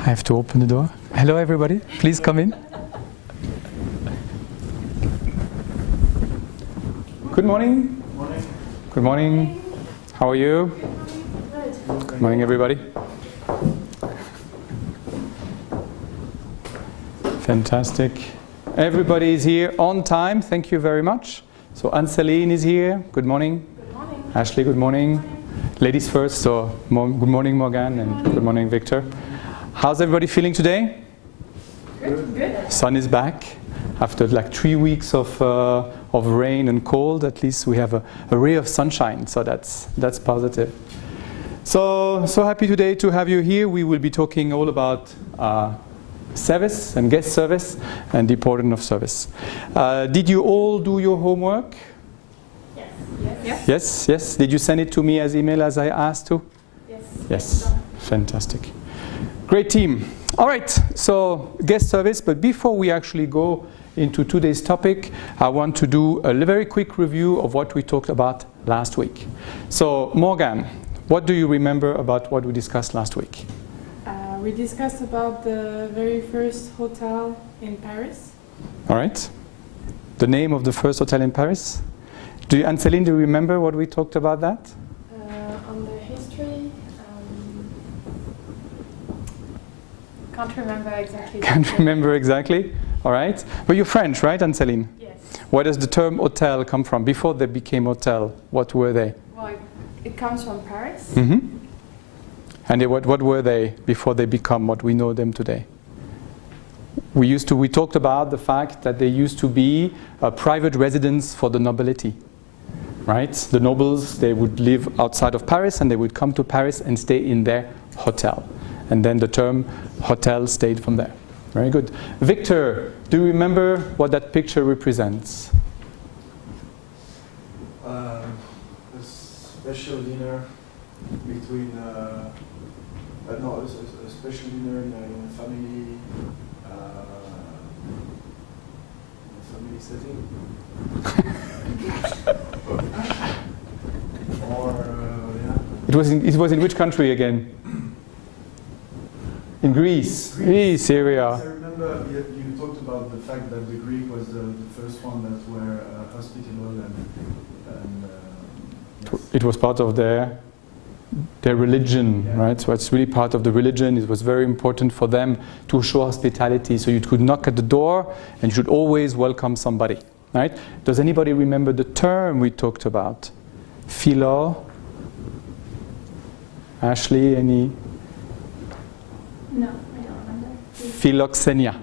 I have to open the door. Hello everybody, please come in. Good morning. Morning. Good morning. How are you? Good morning everybody. Fantastic. Everybody is here on time, thank you very much. So Anne-Céline is here, good morning. Good morning. Ashley, good morning. Good morning. Ladies first, so good morning Morgan and good morning Victor. How's everybody feeling today? Good. Good. Sun is back. After like 3 weeks of rain and cold, at least we have a ray of sunshine, so that's positive. So happy today to have you here. We will be talking all about service and guest service and the importance of service. Did you all do your homework? Yes. Yes. Yes, yes. Did you send it to me as email as I asked to? Yes. Yes. Fantastic. Great team. All right, so guest service, but before we actually go into today's topic, I want to do a very quick review of what we talked about last week. So Morgan, what do you remember about what we discussed last week? We discussed about the very first hotel in Paris. All right. The name of the first hotel in Paris? Anne-Céline, do you remember what we talked about that? On the history, can't remember exactly. Can't remember exactly. All right. But you're French, right, Anne-Céline? Yes. Where does the term hotel come from? Before they became hotel, what were they? Well, it comes from Paris. Mm-hmm. And what were they before they become what we know them today? We talked about the fact that they used to be a private residence for the nobility, right? The nobles, they would live outside of Paris and they would come to Paris and stay in their hotel. And then the term hotel stayed from there. Very good. Victor, do you remember what that picture represents? A special dinner between a special dinner in a family setting. Or yeah. It was in which country again? In Greece. Greece area. I remember you talked about the fact that the Greek was the first one that were hospitable and yes. It was part of their religion, yeah. Right? So it's really part of the religion. It was very important for them to show hospitality. So you could knock at the door and you should always welcome somebody, right? Does anybody remember the term we talked about? Philo? Ashley, any? No, I don't remember. Philoxenia.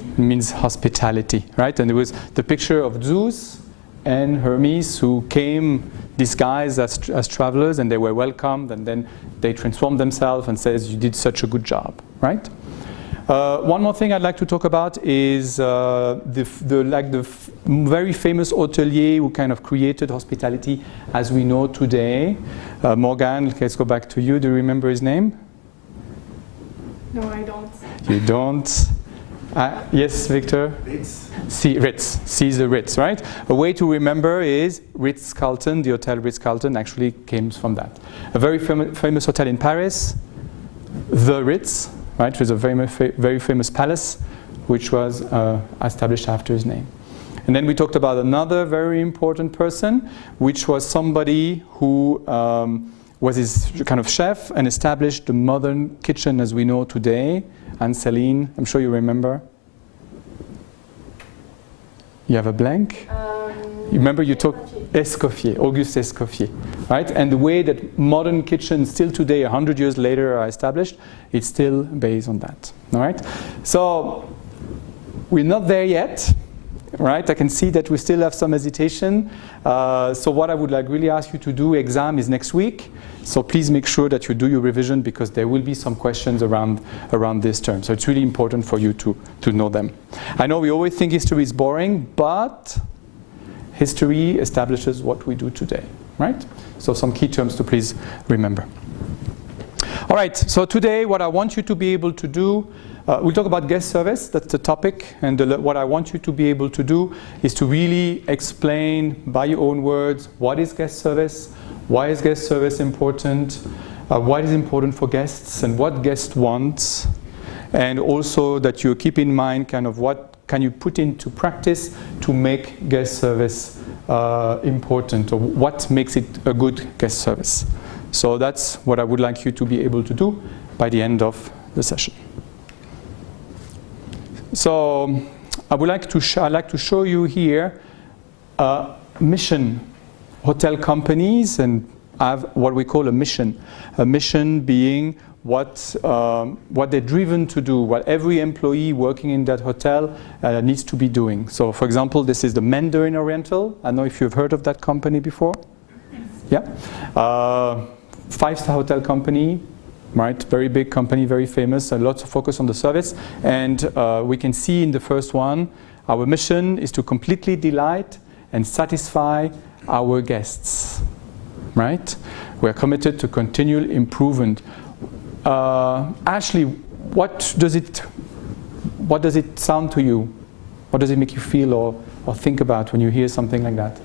It means hospitality, right? And it was the picture of Zeus and Hermes who came disguised as travelers, and they were welcomed, and then they transformed themselves and says, you did such a good job, right? One more thing I'd like to talk about is the very famous hotelier who kind of created hospitality as we know today. Morgan, let's go back to you. Do you remember his name? No, I don't. You don't? Yes, Victor? Ritz. Ritz. Caesar Ritz, right? A way to remember is Ritz-Carlton. The hotel Ritz-Carlton actually came from that. A very famous hotel in Paris, the Ritz, right? It was a very famous palace, which was established after his name. And then we talked about another very important person, which was somebody who was his kind of chef and established the modern kitchen as we know today. Anne-Céline, I'm sure you remember. You have a blank? You remember you talked Escoffier, Auguste Escoffier, right? And the way that modern kitchens still today, 100 years later, are established, it's still based on that, all right? So we're not there yet, right? I can see that we still have some hesitation. So what I would like really ask you to do, exam is next week. So please make sure that you do your revision because there will be some questions around this term. So it's really important for you to know them. I know we always think history is boring, but history establishes what we do today, right? So some key terms to please remember. All right, so today what I want you to be able to do, we'll talk about guest service, that's the topic, and what I want you to be able to do is to really explain by your own words what is guest service, why is guest service important, what is important for guests and what guests want, and also that you keep in mind kind of what can you put into practice to make guest service important, or what makes it a good guest service. So that's what I would like you to be able to do by the end of the session. So I'd like to show you here mission hotel companies, and have what we call a mission. A mission being what they're driven to do, what every employee working in that hotel needs to be doing. So for example, this is the Mandarin Oriental. I don't know if you've heard of that company before. Yeah. 5-star hotel company, right? Very big company, very famous, a lot of focus on the service. And we can see in the first one, our mission is to completely delight and satisfy our guests, right? We're committed to continual improvement. Ashley, what does it sound to you? What does it make you feel or think about when you hear something like that?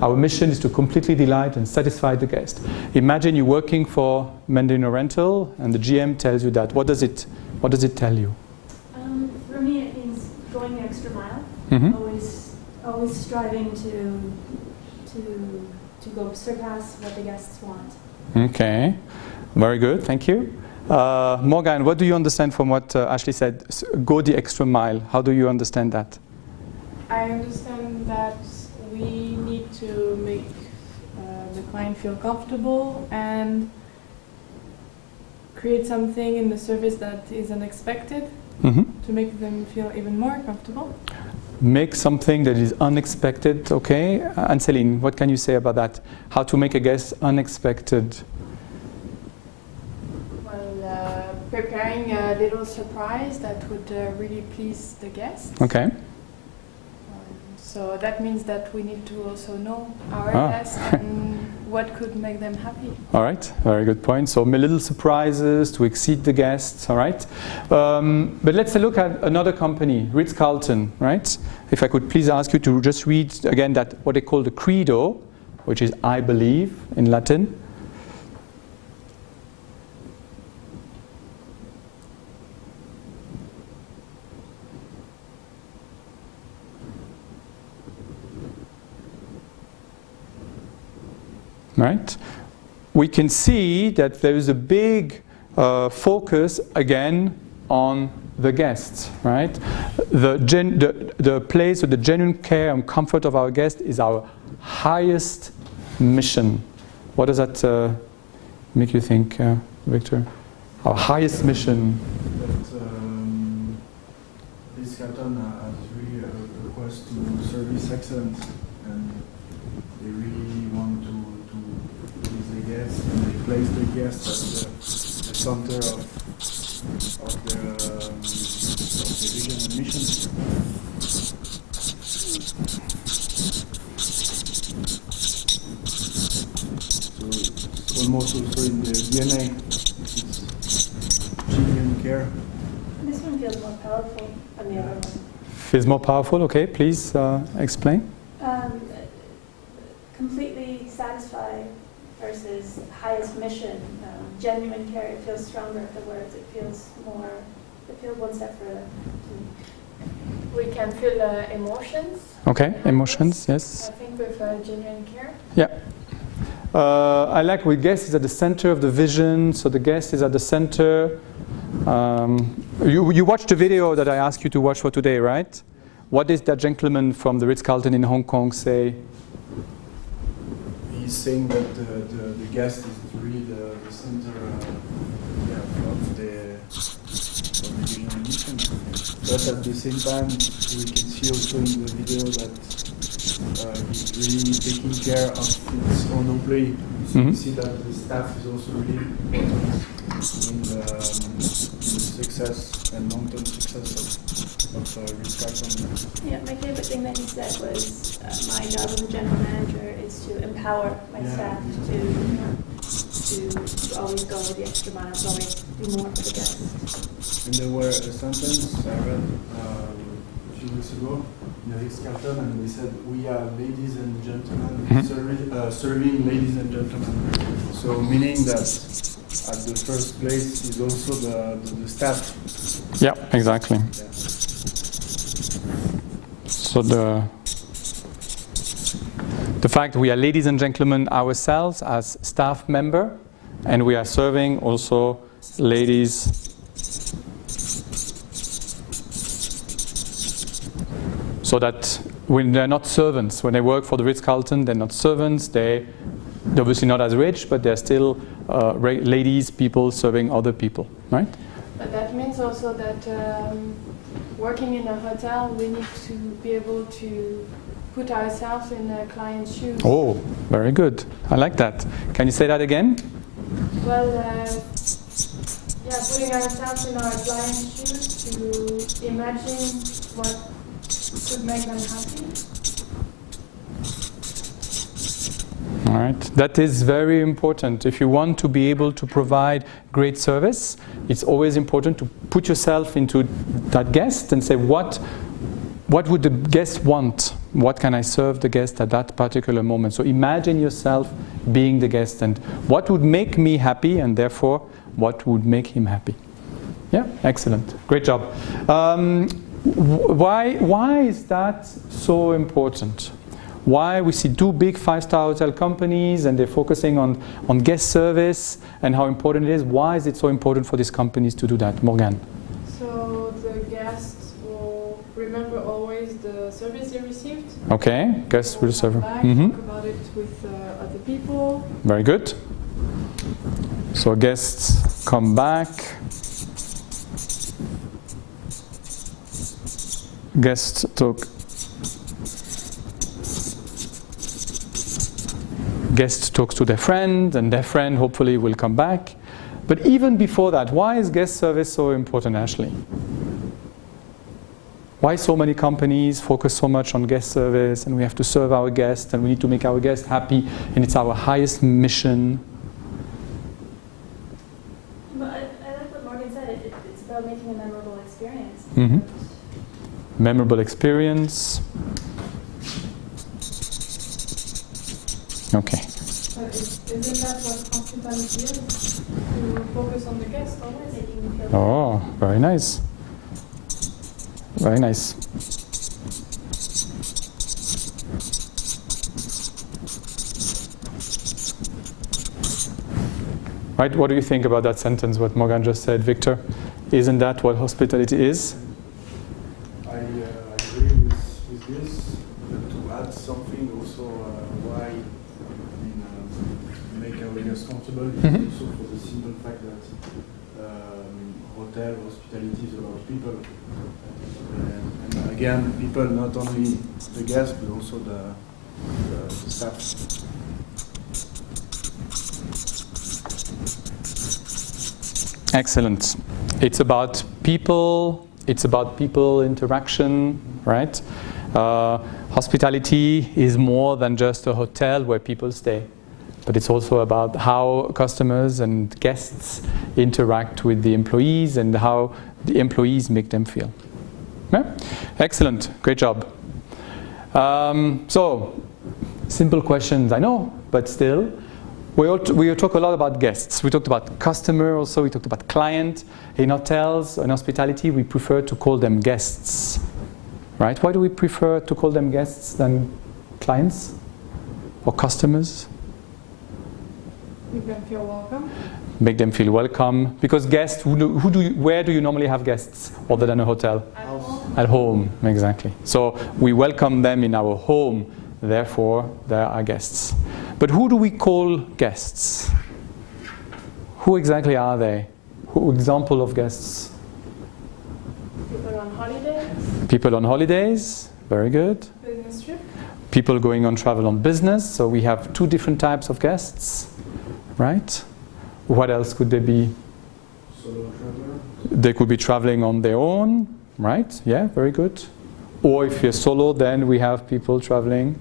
Our mission is to completely delight and satisfy the guest. Imagine you're working for Mandarin Oriental and the GM tells you that. What does it tell you? For me, it means going the extra mile. Mm-hmm. Always striving to go surpass what the guests want. Okay, very good. Thank you. Morgan, what do you understand from what Ashley said? Go the extra mile. How do you understand that? I understand that we need to make the client feel comfortable and create something in the service that is unexpected Mm-hmm. to make them feel even more comfortable. Make something that is unexpected, okay? And Céline, what can you say about that? How to make a guest unexpected? Well, preparing a little surprise that would really please the guests. Okay. So that means that we need to also know our guests and what could make them happy. All right, very good point. So little surprises to exceed the guests, all right? But let's look at another company, Ritz-Carlton, right? If I could please ask you to just read again that what they call the credo, which is I believe in Latin. Right? We can see that there is a big focus again on the guests, right? The place of the genuine care and comfort of our guests is our highest mission. What does that make you think, Victor? Our highest mission. That Ritz-Carlton has really a quest to service excellence, and they really want to please the guests, and they place the guests at the center of their vision and mission. So it's almost also in the DNA. It's genuine care. This one feels more powerful than the other one. Feels more powerful, okay, please explain. Completely satisfy versus highest mission. Genuine care, it feels stronger, the words, it feels one step further to me. We can feel emotions. Okay, emotions, yes. I think with genuine care. Yeah. I like with guest is at the center of the vision, so the guest is at the center. You watched the video that I asked you to watch for today, right? What did that gentleman from the Ritz-Carlton in Hong Kong say? He's saying that the guest is really the center of the vision and mission. But at the same time, we can see also in the video that he's really taking care of his own employee. So we see that the staff is also really important in the success and long-term success of Ritz-Carlton. Yeah, my favorite thing that he said was, my job as a general manager is to empower my staff to always go the extra mile, to always do more for the guests. And there were a sentence I read a few weeks ago in Ritz-Carlton, and they said, "We are ladies and gentlemen, serving ladies and gentlemen." So meaning that at the first place is also the staff. Yeah, exactly. Yeah. So the fact we are ladies and gentlemen ourselves as staff member, and we are serving also ladies. So that when they're not servants, when they work for the Ritz-Carlton, they're not servants, they're obviously not as rich, but they're still ladies, people serving other people, right? But that means also that working in a hotel, we need to be able to put ourselves in a client's shoes. Oh, very good. I like that. Can you say that again? Well, yeah, putting ourselves in our client's shoes to imagine what could make them happy. All right, that is very important. If you want to be able to provide great service, it's always important to put yourself into that guest and say, what would the guest want? What can I serve the guest at that particular moment? So imagine yourself being the guest and what would make me happy, and therefore what would make him happy. Yeah, excellent. Great job. Why is that so important? Why we see two big five-star hotel companies and they're focusing on guest service and how important it is. Why is it so important for these companies to do that? Morgan. So the guests will remember always the service they received. Okay, guests will serve. Talk about it with other people. Very good. So guests come back. Guest talk. Guest talks to their friend, and their friend hopefully will come back. But even before that, why is guest service so important, Ashley? Why so many companies focus so much on guest service, and we have to serve our guests, and we need to make our guests happy, and it's our highest mission? But I like what Morgan said. It's about making a memorable experience. Mm-hmm. Memorable experience. Okay. But isn't that what hospitality is? To focus on the guest always? Making them feel Oh, very nice. Very nice. Right, what do you think about that sentence, what Morgan just said, Victor? Isn't that what hospitality is? I agree with this, but to add something also, why make our guests comfortable is also for the simple fact that hotel hospitality is about people. And again, people, not only the guests, but also the staff. Excellent. It's about people interaction, right? Hospitality is more than just a hotel where people stay, but it's also about how customers and guests interact with the employees and how the employees make them feel. Yeah? Excellent, great job. So, simple questions, I know, but still. We talk a lot about guests. We talked about customer also, we talked about client. In hotels and hospitality, we prefer to call them guests, right? Why do we prefer to call them guests than clients or customers? Make them feel welcome. Make them feel welcome. Because guests, where do you normally have guests other than a hotel? At home. At home, exactly. So we welcome them in our home, therefore they are guests. But who do we call guests? Who exactly are they? Who example of guests? People on holidays. People on holidays, very good. Business trip. People going on travel on business, so we have two different types of guests, right? What else could they be? Solo traveler. They could be traveling on their own, right? Yeah, very good. Or if you're solo, then we have people traveling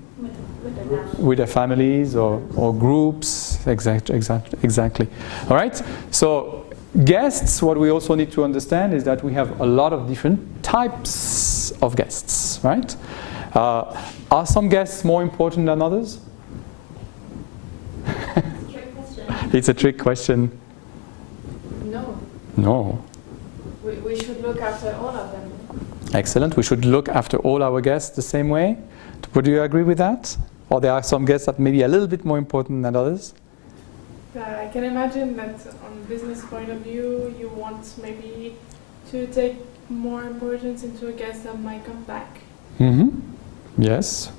with their families or groups. Exactly. All right. So guests, what we also need to understand is that we have a lot of different types of guests, right? Are some guests more important than others? trick question. It's a trick question. No. We should look after all of them. Excellent. We should look after all our guests the same way. Would you agree with that? Or there are some guests that may be a little bit more important than others? I can imagine that on a business point of view, you want maybe to take more importance into a guest that might come back. Mm-hmm. Yes.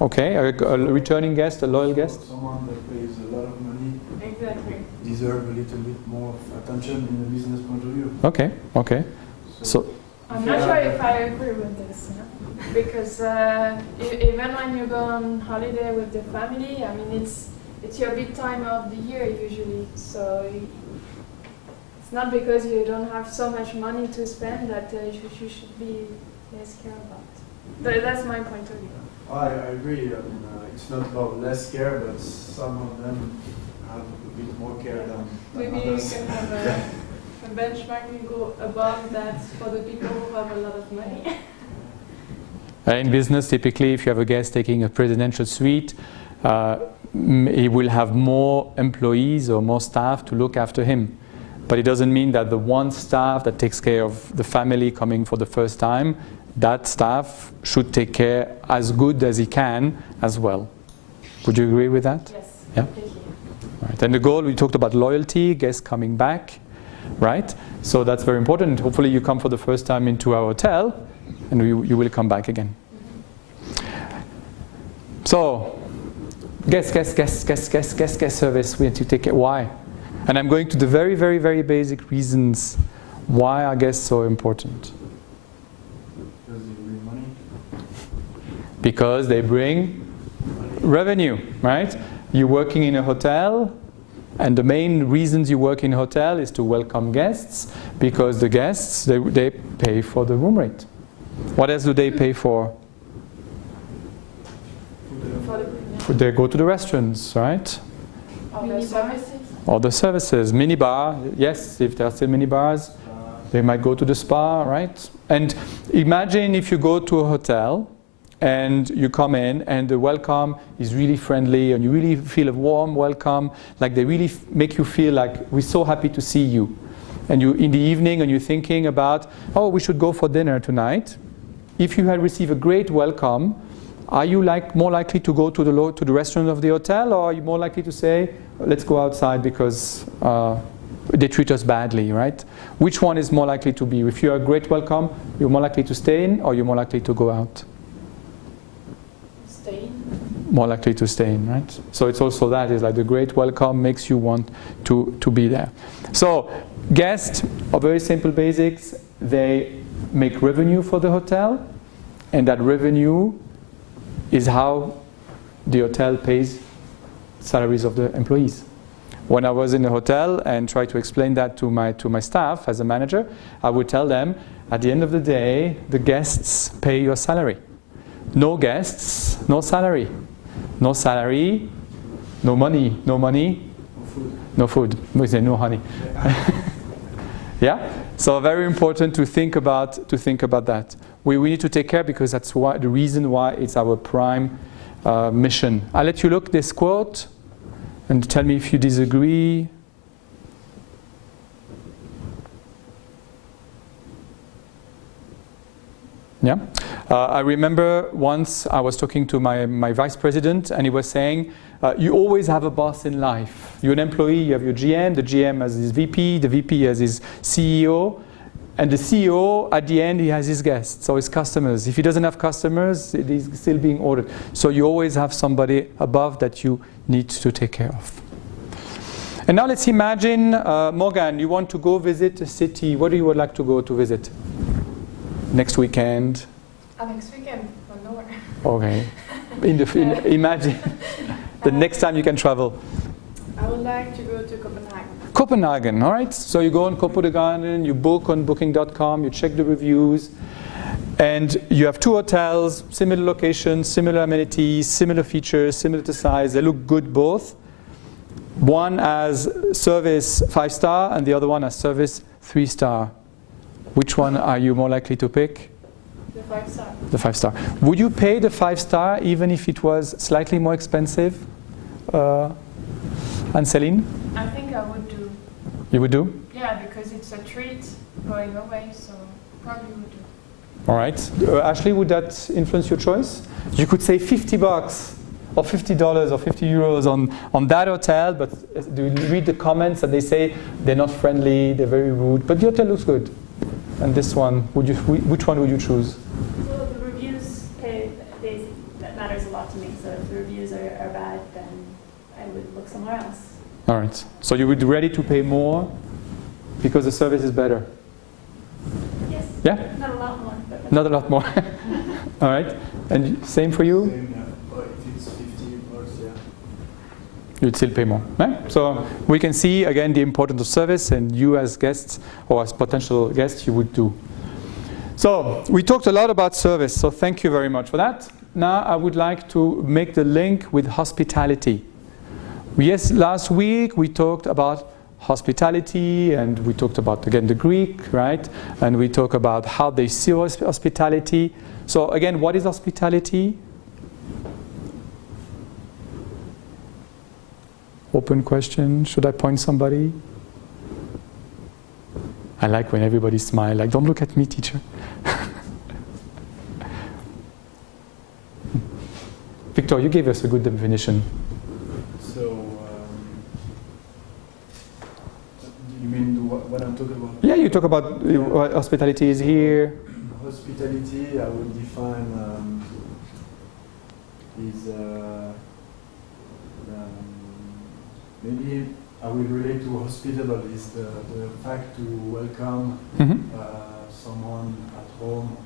Okay, a returning guest, a loyal guest? Someone that pays a lot of money Exactly. deserves a little bit more of attention in a business point of view. Okay, okay. So I'm not sure if I agree with this, you know? Because even when you go on holiday with the family, I mean, it's your big time of the year usually. So it's not because you don't have so much money to spend that you should be less care about. That's my point of view. I agree. I mean, it's not about less care, but some of them have a bit more care than Maybe you others. can have a benchmark and go above that for the people who have a lot of money. in business, typically, if you have a guest taking a presidential suite, he will have more employees or more staff to look after him. But it doesn't mean that the one staff that takes care of the family coming for the first time, that staff should take care as good as he can as well. Would you agree with that? Yes, Yeah. completely. Right. And the goal, we talked about loyalty, guests coming back, right? So that's very important. Hopefully you come for the first time into our hotel and you will come back again. So, guest service, we have to take it. Why? And I'm going to the very, very, very basic reasons why are guests so important. Because they bring money. Because they bring revenue, right? You're working in a hotel, and the main reasons you work in a hotel is to welcome guests, because the guests, they pay for the room rate. What else do they pay for? They go to the restaurants, right? All the services. All the services, minibar, yes, if there are still minibars, they might go to the spa, right? And imagine if you go to a hotel and you come in and the welcome is really friendly and you really feel a warm welcome, like they really make you feel like we're so happy to see you. And you in the evening and you're thinking about, oh, we should go for dinner tonight. If you had received a great welcome, are you more likely to go to the restaurant of the hotel, or are you more likely to say, let's go outside because they treat us badly, right? Which one is more likely to be? If you're a great welcome, you're more likely to stay in, or you're more likely to go out? Stay. More likely to stay in, right? So it's also that, is like the great welcome makes you want to be there. So guests are very simple basics. They make revenue for the hotel, and that revenue is how the hotel pays salaries of the employees. When I was in a hotel and tried to explain that to my staff as a manager, I would tell them, at the end of the day, the guests pay your salary. No guests, no salary. No salary, no money. No money, No food. no food. We say no honey. Yeah? So very important to think about that. We need to take care, because that's the reason why it's our prime mission. I'll let you look this quote and tell me if you disagree. Yeah. I remember once I was talking to my vice president, and he was saying, you always have a boss in life. You're an employee, you have your GM, the GM has his VP, the VP has his CEO, and the CEO, at the end, he has his guests, or his customers. If he doesn't have customers, he's still being ordered. So you always have somebody above that you need to take care of. And now let's imagine, Morgan, you want to go visit a city. What do you would like to go to visit? Next weekend? Next weekend, or nowhere. Okay. Imagine the next time you can travel. I would like to go to Copenhagen. Copenhagen, all right? So you go on Copenhagen, you book on booking.com, you check the reviews, and you have 2 hotels, similar locations, similar amenities, similar features, similar to size. They look good both. One as service 5-star and the other one as service 3-star. Which one are you more likely to pick? The 5-star. The 5-star. Would you pay the 5-star even if it was slightly more expensive? Anne-Céline? I think I would do. You would do? Yeah, because it's a treat going away, so probably would do. All right. Ashley, would that influence your choice? You could say $50 or $50 or 50 euros on that hotel, but do you read the comments and they say they're not friendly, they're very rude, but the hotel looks good. And this one, which one would you choose? Well, the reviews, that matters a lot to me. So if the reviews are bad, then I would look somewhere else. All right. So you would be ready to pay more because the service is better? Yes. Yeah? Not a lot more. But Not a lot more. All right. And same for you? Same, yeah. But if it's $50, yeah. You'd still pay more. Right? So we can see again the importance of service, and you as guests or as potential guests, you would do. So we talked a lot about service, so thank you very much for that. Now I would like to make the link with hospitality. Yes, last week we talked about hospitality, and we talked about, again, the Greek, right? And we talked about how they see hospitality. So again, what is hospitality? Open question. Should I point somebody? I like when everybody smiles, like, don't look at me, teacher. Victor, you gave us a good definition. So, you mean what I'm talking about? Yeah, you talk about what hospitality is here. Hospitality, I would define is maybe I will relate to hospitable is the fact to welcome someone at home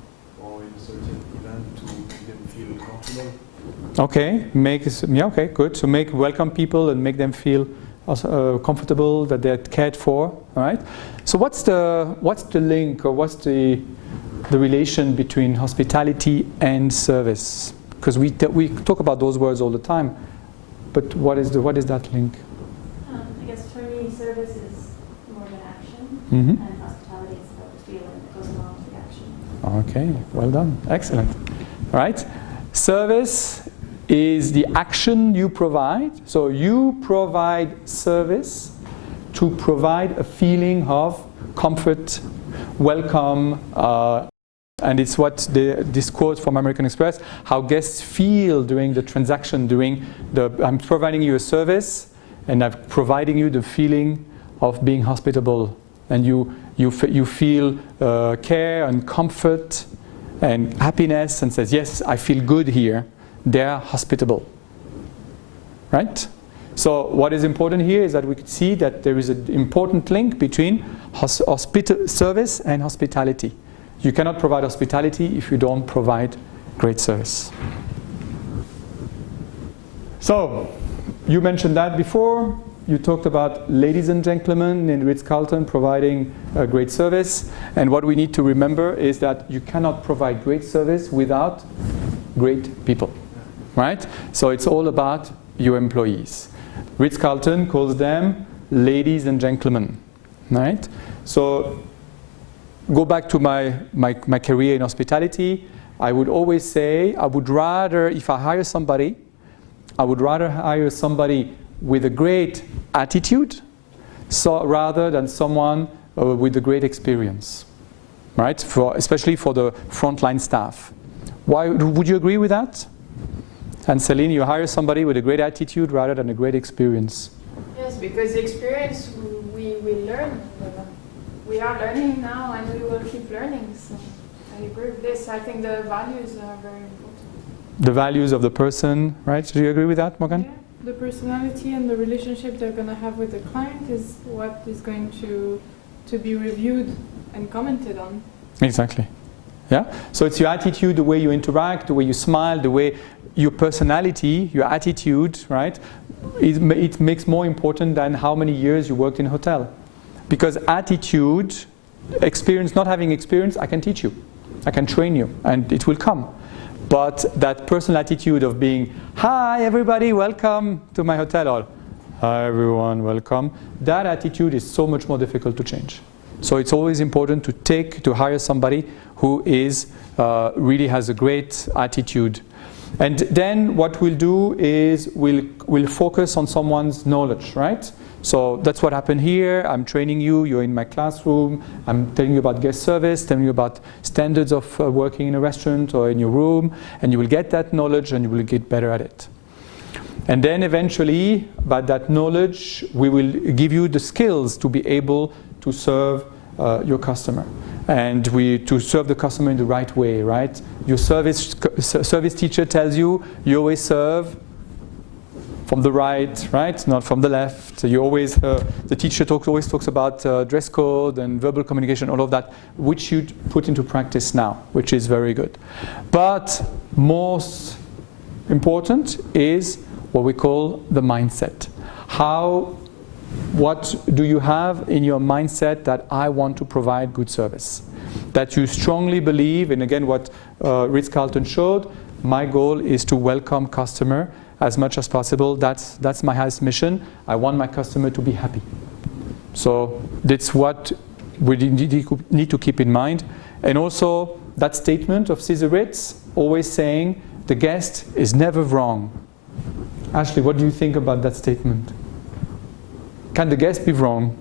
or in a certain event to make them feel comfortable. Okay, okay, good. So welcome people and make them feel comfortable, that they're cared for. All right. So what's the link, or what's the relation between hospitality and service? Because we talk about those words all the time, but what is that link? I guess for me, service is more of an action, and hospitality is about the feeling that goes along with the action. Okay, well done, excellent. All right. Service is the action you provide. So you provide service to provide a feeling of comfort, welcome, and it's what this quote from American Express, how guests feel during the transaction, I'm providing you a service and I'm providing you the feeling of being hospitable, and you feel care and comfort and happiness, and says, yes, I feel good here. They're hospitable, right? So what is important here is that we could see that there is an important link between service and hospitality. You cannot provide hospitality if you don't provide great service. So you mentioned that before. You talked about ladies and gentlemen in Ritz-Carlton providing a great service. And what we need to remember is that you cannot provide great service without great people, right? So it's all about your employees. Ritz-Carlton calls them ladies and gentlemen, right? So go back to my career in hospitality. I would always say, I would rather, if I hire somebody, I would rather hire somebody with a great attitude, rather than someone with a great experience, right? Especially for the frontline staff. Why would you agree with that? And Celine, you hire somebody with a great attitude rather than a great experience. Yes, because experience we learn. We are learning now, and we will keep learning. So I agree with this. I think the values are very important. The values of the person, right? Do you agree with that, Morgan? Yeah. The personality and the relationship they're going to have with the client is what is going to be reviewed and commented on. Exactly. Yeah. So it's your attitude, the way you interact, the way you smile, the way your personality, your attitude, right? It makes more important than how many years you worked in a hotel. Because attitude, experience, not having experience, I can teach you. I can train you, and it will come. But that personal attitude of being, hi everybody, welcome to my hotel, or hi everyone, welcome, that attitude is so much more difficult to change. So it's always important to hire somebody who is really has a great attitude. And then what we'll do is we'll focus on someone's knowledge, right? So that's what happened here. I'm training you, you're in my classroom, I'm telling you about guest service, telling you about standards of working in a restaurant or in your room, and you will get that knowledge and you will get better at it. And then eventually, by that knowledge, we will give you the skills to be able to serve your customer. And to serve the customer in the right way, right? Your service teacher tells you, you always serve from the right, not from the left. You always, the teacher always talks about dress code and verbal communication, all of that, which you put into practice now, which is very good. But most important is what we call the mindset. What do you have in your mindset that I want to provide good service? That you strongly believe, and again what Ritz-Carlton showed, my goal is to welcome customer as much as possible. That's my highest mission. I want my customer to be happy. So that's what we need to keep in mind. And also that statement of Cesar Ritz, always saying, the guest is never wrong. Ashley, what do you think about that statement? Can the guest be wrong?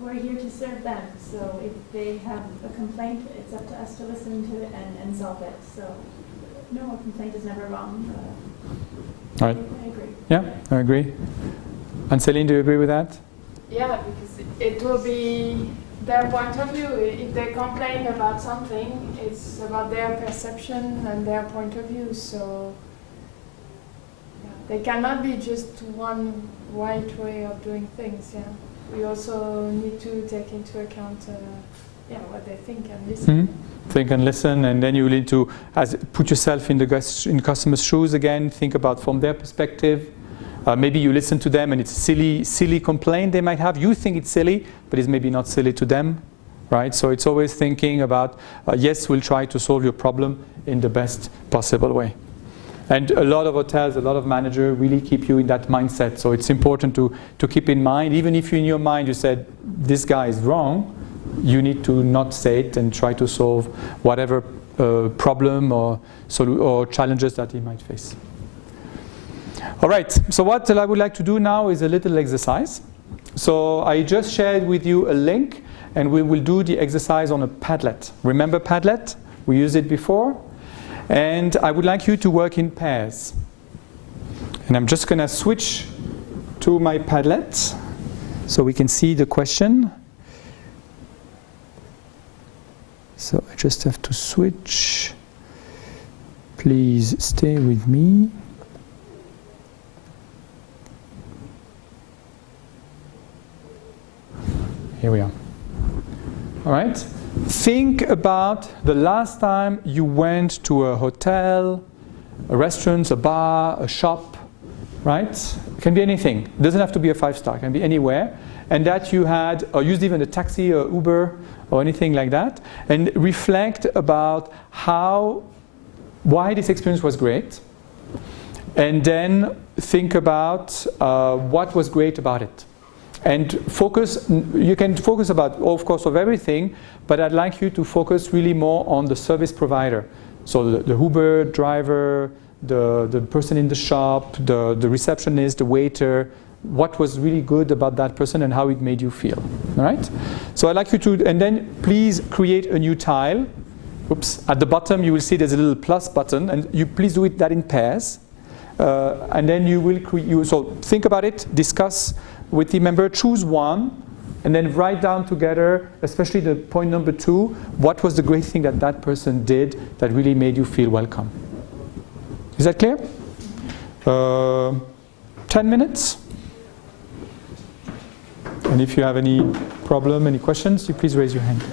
We're here to serve them, so if they have a complaint, it's up to us to listen to it and solve it. So no, a complaint is never wrong. All right. I agree. Yeah, I agree. And Céline, do you agree with that? Yeah, because it will be their point of view. If they complain about something, it's about their perception and their point of view. So yeah, they cannot be just one right way of doing things. Yeah, we also need to take into account what they think and listen. Mm-hmm. Think and listen, and then you need to put yourself in the customer's shoes again. Think about from their perspective. Maybe you listen to them and it's a silly complaint they might have. You think it's silly, but it's maybe not silly to them, right? So it's always thinking about, yes, we'll try to solve your problem in the best possible way. And a lot of hotels, a lot of managers really keep you in that mindset. So it's important to keep in mind, even if in your mind you said, this guy is wrong, you need to not say it and try to solve whatever problem or challenges that he might face. All right, so what I would like to do now is a little exercise. So I just shared with you a link, and we will do the exercise on a Padlet. Remember Padlet? We used it before. And I would like you to work in pairs. And I'm just going to switch to my Padlet so we can see the question. So I just have to switch. Please stay with me. Here we are. All right. Think about the last time you went to a hotel, a restaurant, a bar, a shop, right? It can be anything. It doesn't have to be a 5-star. It can be anywhere. And that you had, or used even a taxi or Uber or anything like that. And reflect about why this experience was great. And then think about what was great about it. And you can focus about, of course, of everything, but I'd like you to focus really more on the service provider. So the Uber driver, the person in the shop, the receptionist, the waiter, what was really good about that person and how it made you feel, all right? So I'd like you to, and then please create a new tile. Oops, at the bottom you will see there's a little plus button, and you please do that in pairs. And then you will so think about it, discuss with the member, choose one, and then write down together, especially the point number 2, what was the great thing that person did that really made you feel welcome. Is that clear? 10 minutes. And if you have any problem, any questions, you please raise your hand.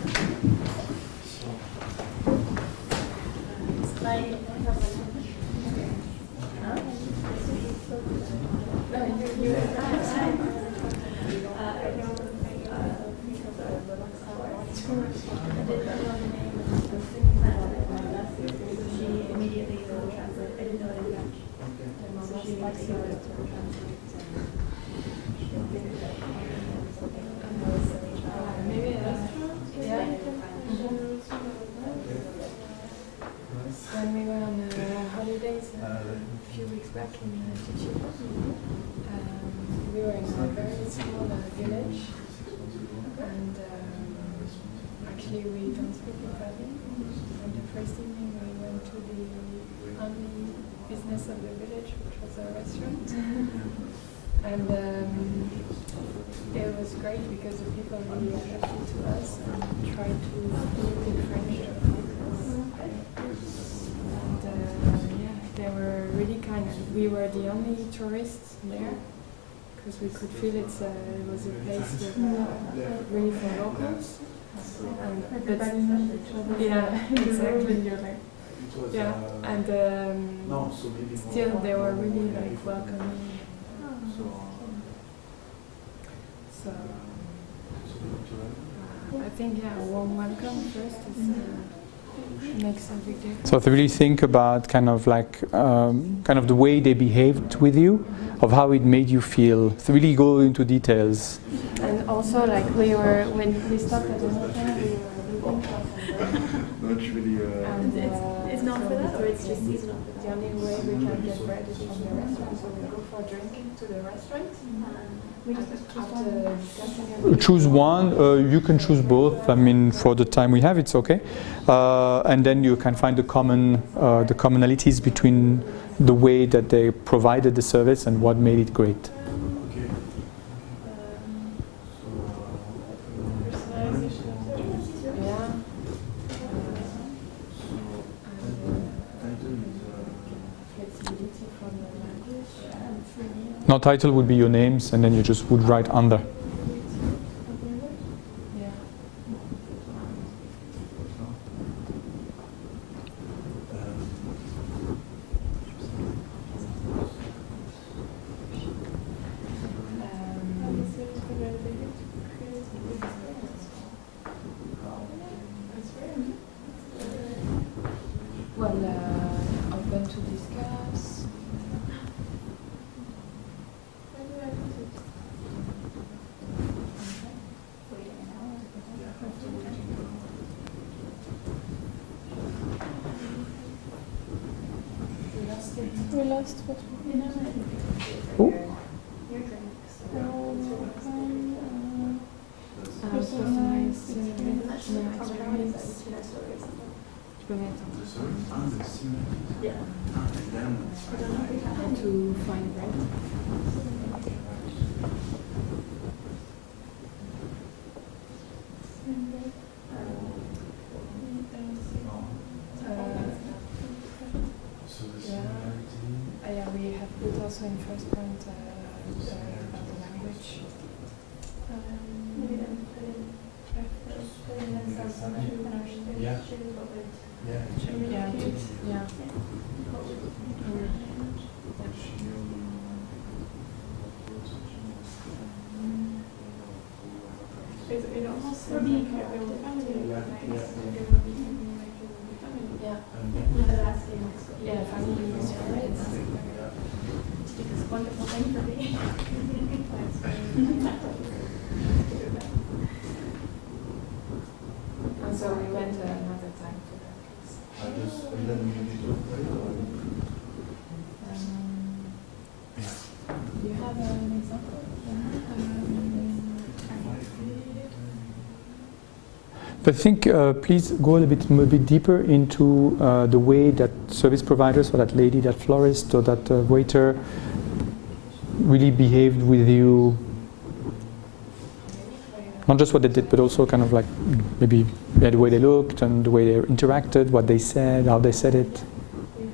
When we were on the back in Ticino. We were in a very small village, and actually we don't speak Italian. And the first evening we went to the only business of the village, which was a restaurant. And it was great because the people really adapted to us and tried to speak in French. And they were really kind. We were the only tourists there because we could feel it was a place with, really for locals. And Everybody knows each other. Yeah, exactly. You're like, Yeah, and still they were really like welcoming. So I think a warm welcome first is makes a big difference. So to really think about kind of the way they behaved with you, of how it made you feel. To really go into details. And also like when we stopped at the hotel, we were looking for some bread. Not really. And It's not for that, or it's just seasonal? the only way we can get bread is from the restaurant, so we go for drinking to the restaurant. After discussing Choose one, you can choose both. I mean, for the time we have, it's okay. And then you can find the commonalities between the way that they provided the service and what made it great. Okay. personalization of service. Yeah. Flexibility from the language and freedom. No, title would be your names, and then you just would write under. Yeah. And the service provider, they get to create a good experience. That's very Well, open to discuss. Why do I put it? We lost it. We lost what we Oh. Personalized experience. Tu peux mettre how to find bread. Yeah, we have put also in first point about the language. Yeah. Yeah. Yeah, yeah. It almost sounds like they were family. Yeah, Like, yeah, they're yeah. gonna be like it will be family. Yeah, And yeah, family is right. It's a wonderful thing for me. That's very And so we went another time to that place. and then you need to play Do you have an example? I think please go a bit deeper into the way that service providers, or that lady, that florist, or that waiter really behaved with you. Not just what they did, but also kind of like maybe the way they looked and the way they interacted, what they said, how they said it. We had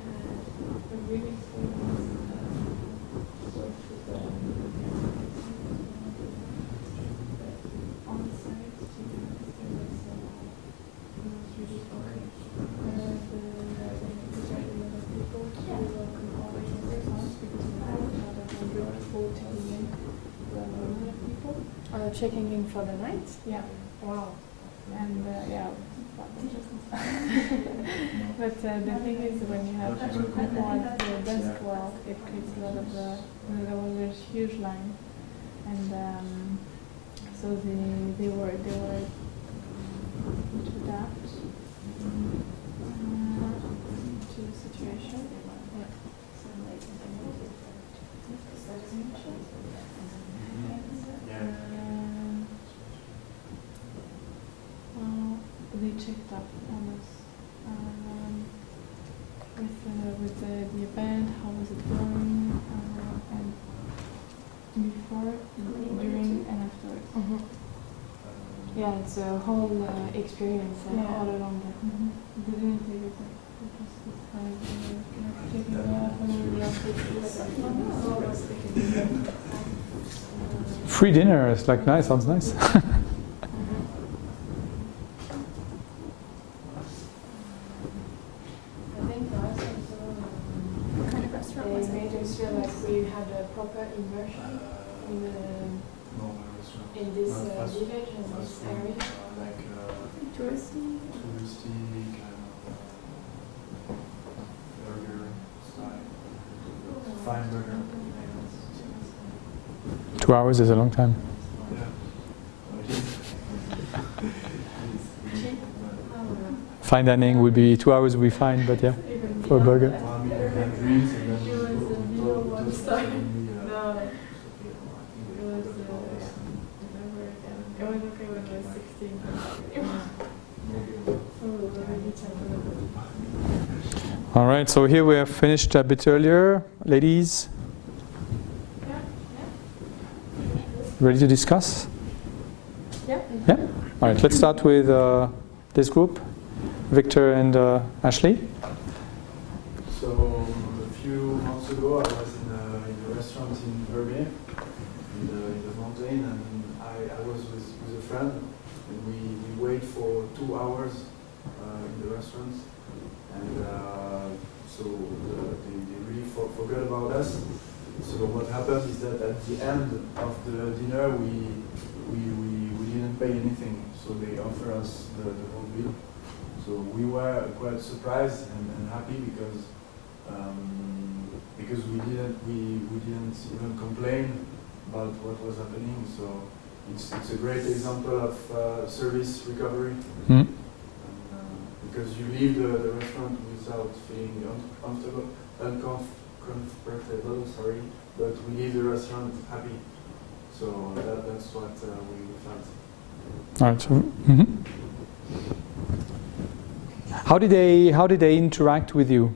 a really close work with the on site to there was really okay. The decided a lot of people to welcome all the neighbors because we had another 100 people taking in a lot of people. Checking in for the night? Yeah. Wow. And yeah, but the thing is, when you have two people at the desk, well, it creates a lot of there was a huge line, and so they were to adapt to the situation. checked up on us with the event, how was it going, and before, during, and afterwards. Mhm. Yeah, it's a whole experience Yeah. all along that. They didn't take it back. It was just like checking it up and everything else. Free dinner is like nice, sounds nice. I think for us also, What kind of restaurant was they it? made us feel like we had a proper immersion in Normal restaurant. in this Fast- village and this fast food, area. like Touristy? touristy kind of burger style. Fine burger. 2 hours is a long time. Yeah. Fine dining would be 2 hours would be fine, but yeah, for a burger. Well, I mean, you can drinks and then It was a below one star. No. No, it was never again. It was okay when I was 16. All right, so here we have finished a bit earlier. Ladies, ready to discuss? Yeah. Yeah? All right, let's start with this group, Victor and Ashley. So a few months ago, I was in a restaurant in Verbier, in the mountain, and I was with a friend, and we wait for 2 hours in the restaurant, and so they really forgot about us. So what happened is that at the end of the dinner, we didn't pay anything, so they offer us the whole bill. So we were quite surprised and happy because we didn't even complain about what was happening. So it's a great example of service recovery. Mm. Because you leave the restaurant without feeling uncomfortable, sorry, but we leave the restaurant happy. So that's what we felt. All right. So, How did they interact with you?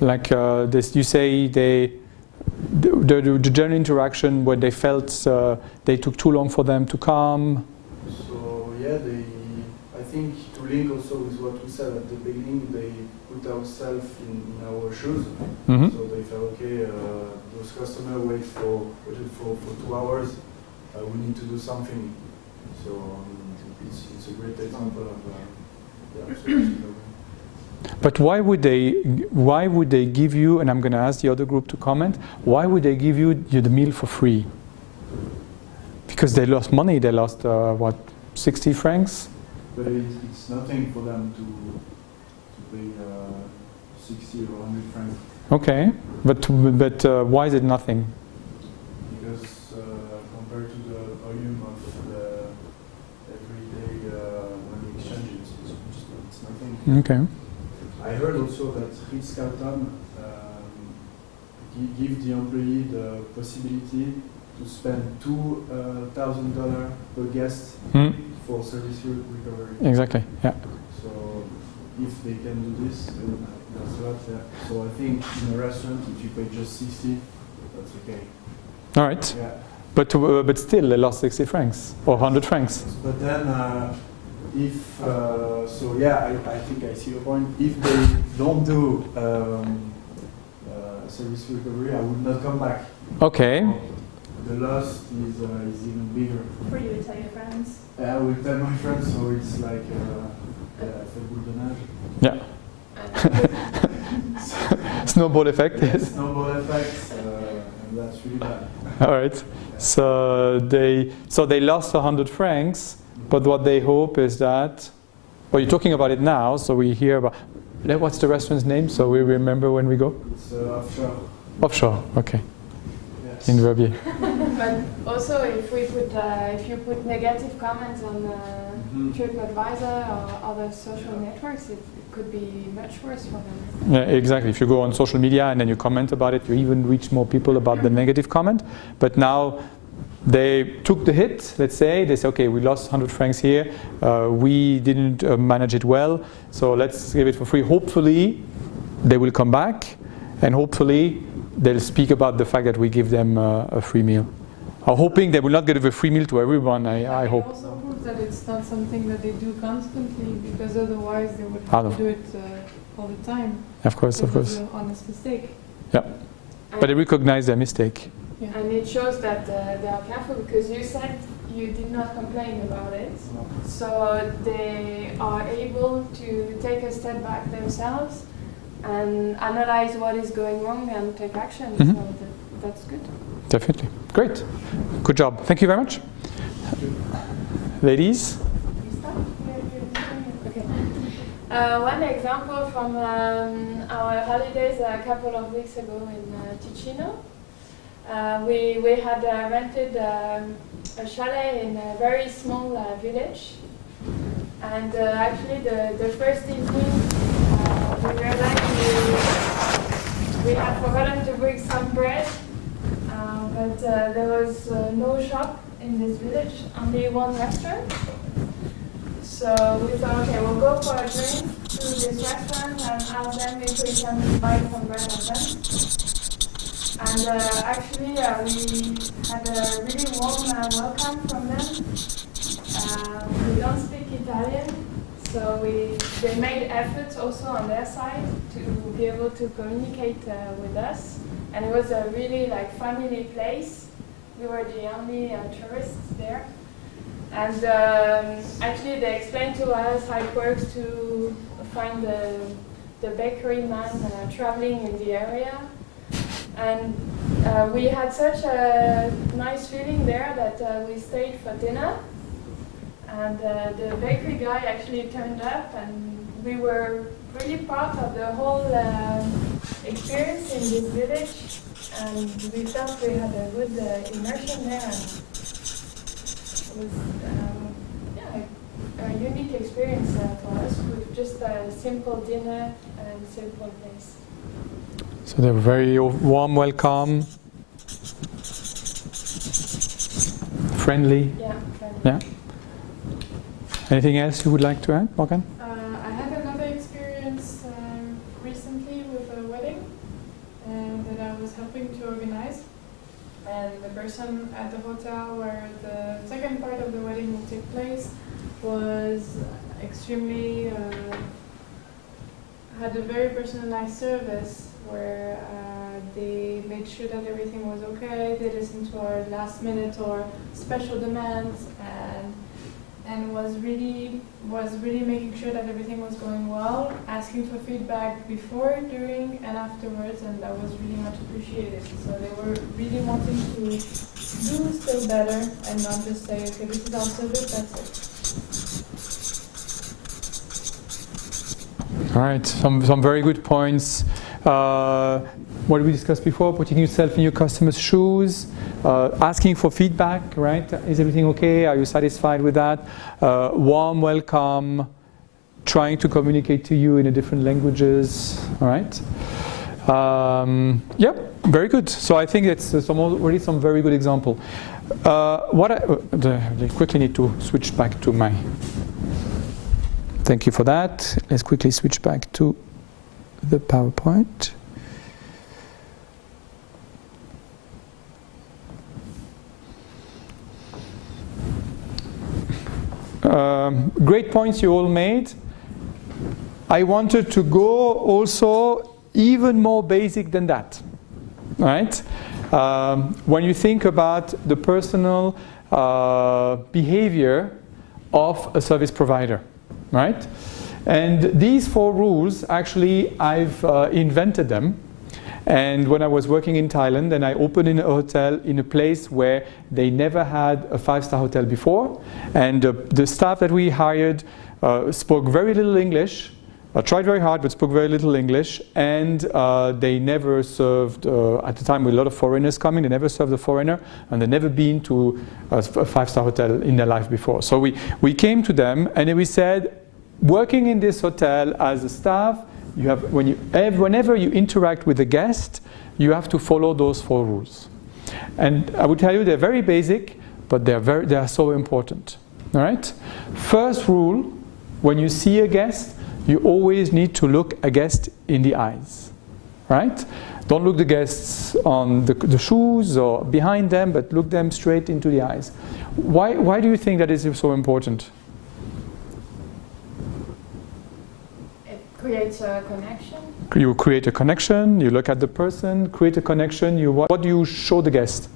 Like this, you say the general interaction where they felt they took too long for them to come. So yeah, I think to link also with what we said at the beginning, they put ourselves in our shoes. Mm-hmm. So they felt, okay, those customers waited for 2 hours, we need to do something. So it's a great example of service recovery. But why would they give you, and I'm going to ask the other group to comment, why would they give you the meal for free? Because they lost money, they lost, 60 francs? But it's nothing for them to pay 60 or 100 francs. Okay, but why is it nothing? Because compared to the volume of the everyday money exchange, it's nothing. Okay. I heard also that Ritz-Carlton give the employee the possibility to spend $2,000 per guest for service recovery. Exactly, yeah. So if they can do this, then that's a lot. Yeah. So I think in a restaurant, if you pay just 60, that's okay. All right. Yeah. But still, they lost 60 francs or 100 francs. But then, I think I see your point. If they don't do service recovery, I would not come back. Okay. The loss is even bigger. For you to tell your friends. I will tell my friends, so it's like fait boule de nage. Yeah. Snowball effect. Yes. Snowball effect, and that's really bad. All right. So they lost 100 francs, but what they hope is that. Well, you're talking about it now, so we hear about. What's the restaurant's name? So we remember when we go. It's offshore. Offshore. Okay. Yes. In Verbier. But also, if you put negative comments on TripAdvisor or other social networks, it could be much worse for them. Yeah, exactly. If you go on social media and then you comment about it, you even reach more people about the negative comment. But now, They took the hit, let's say. They say, okay, we lost 100 francs here. We didn't manage it well, so let's give it for free. Hopefully, they will come back, and hopefully, they'll speak about the fact that we give them a free meal. I'm hoping they will not give a free meal to everyone, I hope. It also proves that it's not something that they do constantly, because otherwise they would Out have of- to do it all the time. Of course, of Because course. it's an honest mistake. Yeah, but they recognize their mistake. And it shows that they are careful, because you said you did not complain about it. So they are able to take a step back themselves and analyze what is going wrong and take action. Mhm. So that's good. Definitely. Great. Good job. Thank you very much. Ladies? Okay. One example from our holidays a couple of weeks ago in Ticino. We had rented a chalet in a very small village, and actually the first evening we realized we had forgotten to bring some bread, but there was no shop in this village, only one restaurant. So we thought, okay, we'll go for a drink to this restaurant and ask them if we can buy some bread and them. And actually, we had a really warm welcome from them. We don't speak Italian, so they made efforts also on their side to be able to communicate with us. And it was a really family place. We were the only tourists there. And actually, they explained to us how it works to find the bakery man traveling in the area. And we had such a nice feeling there that we stayed for dinner. And the bakery guy actually turned up, and we were really part of the whole experience in this village. And we felt we had a good immersion there. And it was a unique experience for us with just a simple dinner and simple place. So they were very warm, welcome, friendly. Yeah, friendly. Yeah. Anything else you would like to add, Morgan? I had another experience recently with a wedding that I was helping to organize. And the person at the hotel where the second part of the wedding will take place was extremely, had a very personalized service where they made sure that everything was okay. They listened to our last minute or special demands, and was really making sure that everything was going well, asking for feedback before, during, and afterwards, and that was really much appreciated. So they were really wanting to do still better and not just say, okay, this is our service, that's it. All right, some very good points. What did we discuss before? Putting yourself in your customer's shoes, asking for feedback, right? Is everything okay? Are you satisfied with that? Warm welcome, trying to communicate to you in a different languages, all right? Yeah, very good. So I think it's already some very good example. I quickly need to switch back to my. Thank you for that. Let's quickly switch back to the PowerPoint. Great points you all made. I wanted to go also even more basic than that, right? When you think about the personal behavior of a service provider, right? And these 4 rules, actually, I've invented them. And when I was working in Thailand, and I opened in a hotel in a place where they never had a 5-star hotel before, and the staff that we hired spoke very little English, tried very hard but spoke very little English, and they never served, at the time with a lot of foreigners coming, they never served a foreigner, and they'd never been to a 5-star hotel in their life before. So we came to them and we said, working in this hotel as a staff, you have, whenever you interact with a guest, you have to follow those 4 rules. And I would tell you they're very basic, but they are so important. All right? First rule, when you see a guest, you always need to look a guest in the eyes. Right? Don't look the guests on the shoes or behind them, but look them straight into the eyes. Why do you think that is so important? It creates a connection. You create a connection, you look at the person, create a connection, what do you show the guest?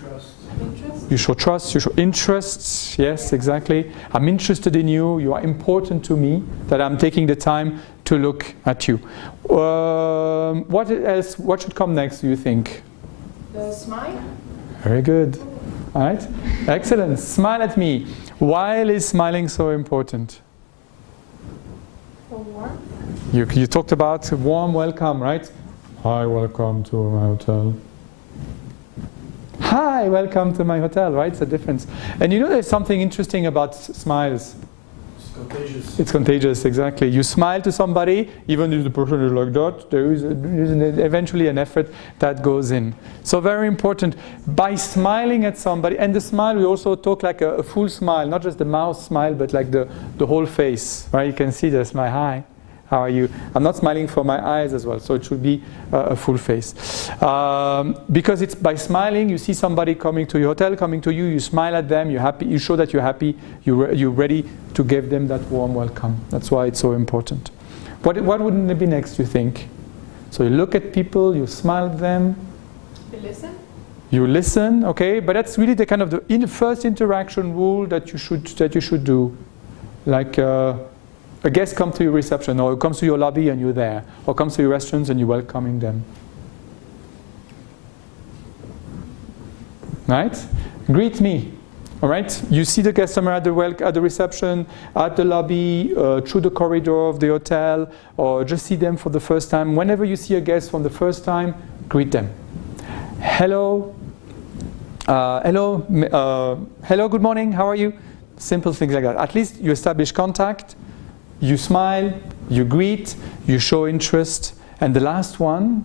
Trust. Interest? You show trust, you show interest, yes, exactly. I'm interested in you, you are important to me, that I'm taking the time to look at you. What else? What should come next, do you think? The smile. Very good. All right, excellent. Smile at me. Why is smiling so important? For warmth. You talked about a warm welcome, right? Hi, welcome to my hotel. Hi, welcome to my hotel, right? It's a difference. And you know there's something interesting about smiles. It's contagious. It's contagious, exactly. You smile to somebody, even if the person is like that, there is eventually an effort that goes in. So very important. By smiling at somebody, and the smile, we also talk like a full smile, not just the mouth smile, but like the whole face, right? You can see the smile, hi. How are you? I'm not smiling for my eyes as well, so it should be a full face. Because it's by smiling, you see somebody coming to your hotel, coming to you, you smile at them, you're happy, you show that you're happy, you're ready to give them that warm welcome. That's why it's so important. What wouldn't it be next, you think? So you look at people, you smile at them. You listen. You listen, okay, but that's really the kind of the first interaction rule that you should do. Like a guest comes to your reception, or comes to your lobby and you're there, or comes to your restaurants and you're welcoming them. Right? Greet me. All right? You see the customer at the reception, at the lobby, through the corridor of the hotel, or just see them for the first time. Whenever you see a guest for the first time, greet them. Hello. Hello, good morning, how are you? Simple things like that. At least you establish contact. You smile, you greet, you show interest, and the last one,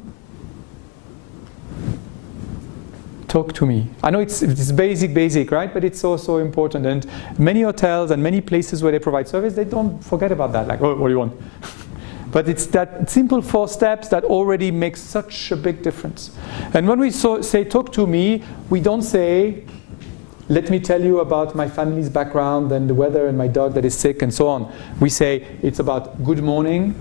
talk to me. I know it's basic, right? But it's also important. And many hotels and many places where they provide service, they don't forget about that. Like, oh, what do you want? But it's that simple 4 steps that already makes such a big difference. And when we say talk to me, we don't say, let me tell you about my family's background and the weather and my dog that is sick and so on. We say it's about good morning,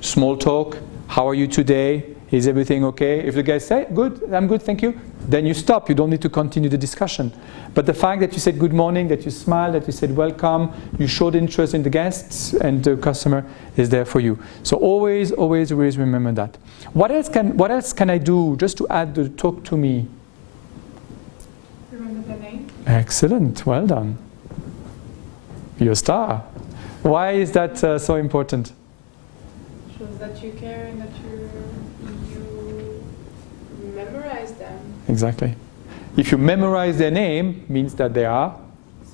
small talk, how are you today, is everything okay? If the guys say, good, I'm good, thank you, then you stop, you don't need to continue the discussion. But the fact that you said good morning, that you smiled, that you said welcome, you showed interest in the guests, and the customer is there for you. So always remember that. What else can I do just to add the talk to me? Remember the name. Excellent, well done. You're a star. Why is that so important? Shows that you care and that you memorize them. Exactly. If you memorize their name, means that they are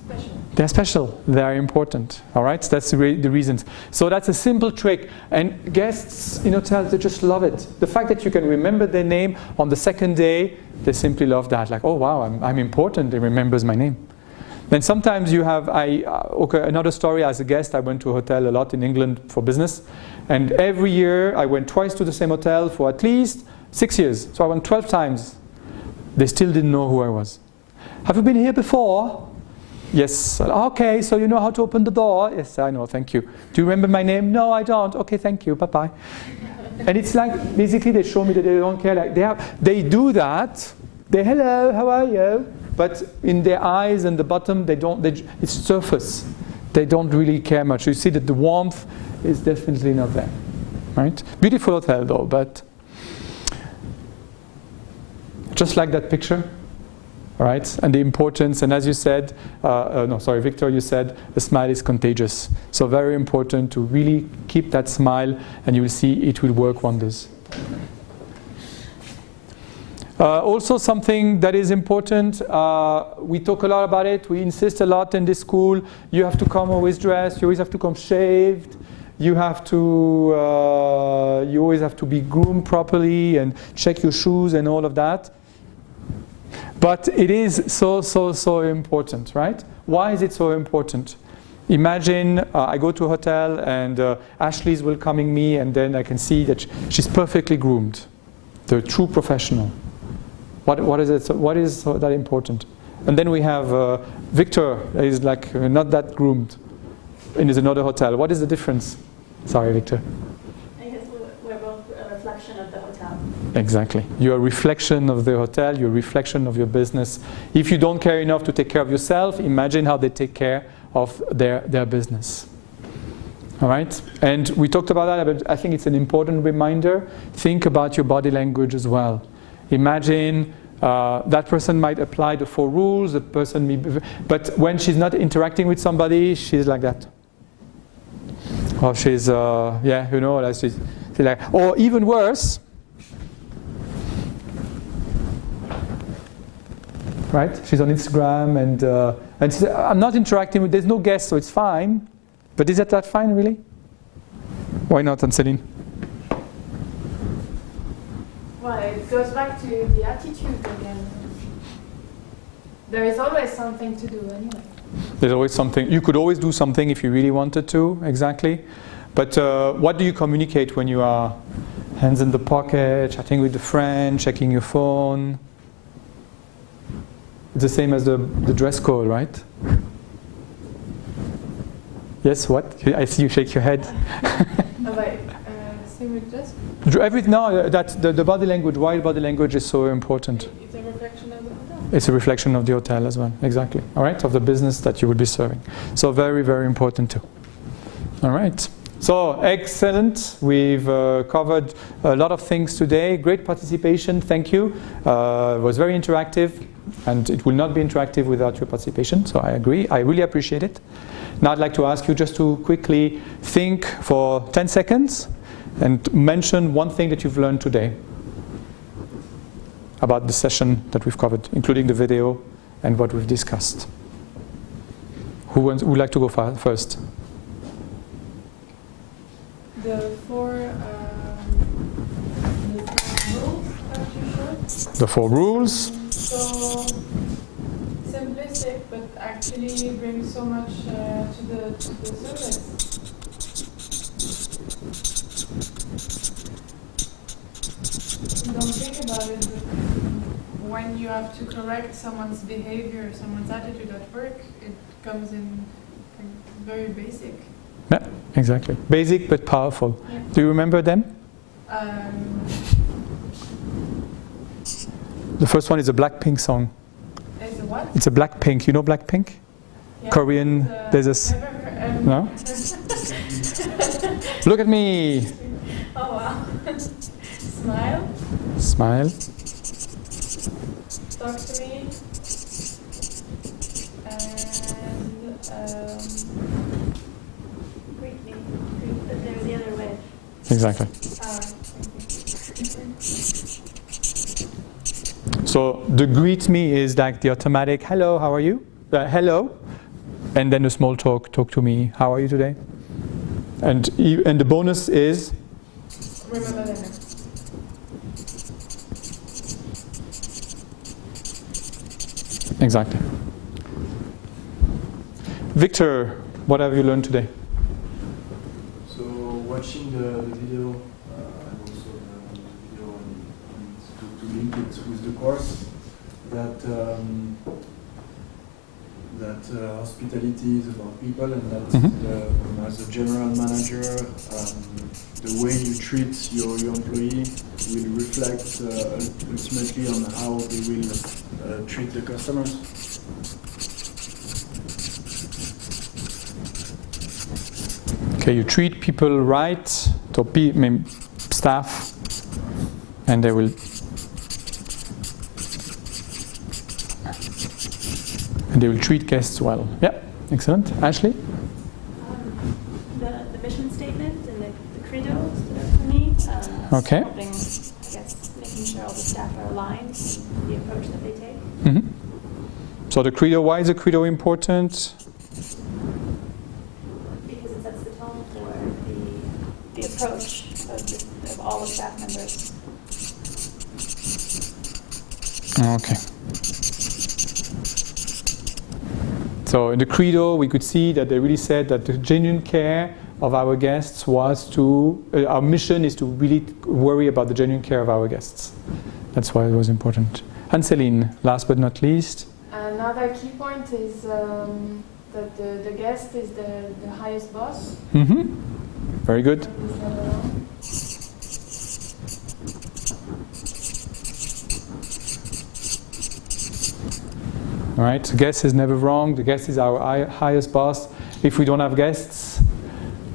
Special. They're special. They are important. All right. That's the reasons. So that's a simple trick. And guests in hotels, they just love it. The fact that you can remember their name on the second day, they simply love that. Like, oh wow, I'm important. They remembers my name. Then sometimes you have another story. As a guest, I went to a hotel a lot in England for business, and every year I went twice to the same hotel for at least 6 years. So I went 12 times. They still didn't know who I was. Have you been here before? Yes. Okay, so you know how to open the door? Yes, I know, thank you. Do you remember my name? No, I don't. Okay, thank you, bye-bye. And it's like, basically they show me that they don't care. Like they do that. They, hello, how are you? But in their eyes and the bottom, it's surface. They don't really care much. You see that the warmth is definitely not there, right? Beautiful hotel though, but just like that picture. All right, and the importance, and as you said, Victor, you said a smile is contagious. So very important to really keep that smile, and you will see it will work wonders. Also something that is important, we talk a lot about it, we insist a lot in this school, you have to come always dressed, you always have to come shaved, you always have to be groomed properly and check your shoes and all of that. But it is so important, right? Why is it so important? Imagine I go to a hotel and Ashley's welcoming me, and then I can see that she's perfectly groomed, the true professional. What is it? What is that important? And then we have Victor, is like not that groomed, and is another hotel. What is the difference? Sorry, Victor. I guess we're both a reflection of the hotel. Exactly. You're a reflection of the hotel, you're a reflection of your business. If you don't care enough to take care of yourself, imagine how they take care of their business. All right? And we talked about that, but I think it's an important reminder. Think about your body language as well. Imagine that person might apply the 4 rules, but when she's not interacting with somebody, she's like that. Or she's, like she's like, or even worse, right? She's on Instagram and she says, I'm not interacting with, there's no guest, so it's fine. But is that fine, really? Why not, Anseline? Well, it goes back to the attitude again. There is always something to do anyway. There's always something. You could always do something if you really wanted to, exactly. But what do you communicate when you are hands in the pocket, chatting with a friend, checking your phone? It's the same as the dress code, right? Yes, what? I see you shake your head. Same with dress. The body language, why body language is so important. It's a reflection of the hotel. It's a reflection of the hotel as well, exactly. All right, of the business that you will be serving. So very, very important too. All right. So excellent. We've covered a lot of things today. Great participation. Thank you. It was very interactive, and it will not be interactive without your participation. So I agree. I really appreciate it. Now I'd like to ask you just to quickly think for 10 seconds and mention one thing that you've learned today about the session that we've covered, including the video and what we've discussed. Who would like to go first? The 4 rules that you showed. The 4 rules. So simplistic, but actually brings so much to the service. Don't think about it, but when you have to correct someone's behavior, someone's attitude at work, it comes in very basic. Yeah, exactly. Basic but powerful. Yeah. Do you remember them? The first one is a Blackpink song. Is it what? It's a Blackpink. You know Blackpink? Yeah, Korean. There's a. never heard, No? Look at me. Oh wow. Smile. Smile. Talk to me. And Greet me. But they're the other way. Exactly. So the greet me is like the automatic hello, how are you? Hello, and then the small talk to me. How are you today? And the bonus is remember the name. exactly. Victor, what have you learned today? So watching the video and also the video and to link it with the course, that hospitality is about people, and that as a general manager, the way you treat your employee will reflect ultimately on how they will treat the customers. Okay, you treat people right, staff, and they will. And they will treat guests well. Yeah, excellent. Ashley? The mission statement and the credo stood out for me. Okay. Helping, I guess, making sure all the staff are aligned in the approach that they take. Mm-hmm. So the credo, why is the credo important? Because it sets the tone for the approach of all the staff members. Okay. So in the credo, we could see that they really said that the genuine care of our guests was to, our mission is to really worry about the genuine care of our guests. That's why it was important. And Céline, last but not least. Another key point is that the guest is the highest boss. Mm-hmm. Very good. All right, the guest is never wrong. The guest is our highest boss. If we don't have guests,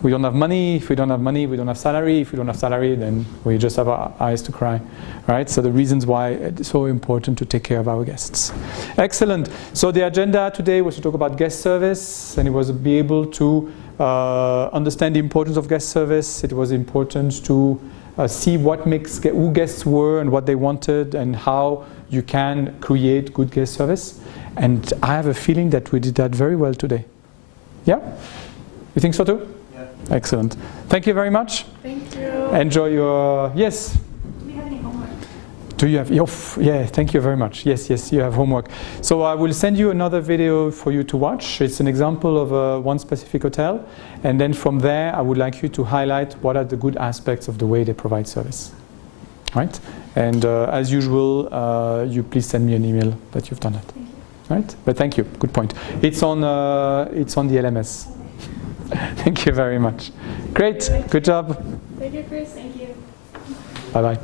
we don't have money. If we don't have money, we don't have salary. If we don't have salary, then we just have our eyes to cry. Right? So the reasons why it's so important to take care of our guests. Excellent. So the agenda today was to talk about guest service, and it was to be able to understand the importance of guest service. It was important to see what makes who guests were and what they wanted, and how you can create good guest service. And I have a feeling that we did that very well today. Yeah? You think so too? Yeah. Excellent. Thank you very much. Thank you. Enjoy your, yes? Do we have any homework? Do you have, yeah, thank you very much. Yes, you have homework. So I will send you another video for you to watch. It's an example of one specific hotel. And then from there, I would like you to highlight what are the good aspects of the way they provide service. Right? And as usual, you please send me an email that you've done it. Thank you. Right? But thank you. Good point. It's on the LMS. Thank you very much. Great. Good job. Thank you, Chris. Thank you. Bye-bye.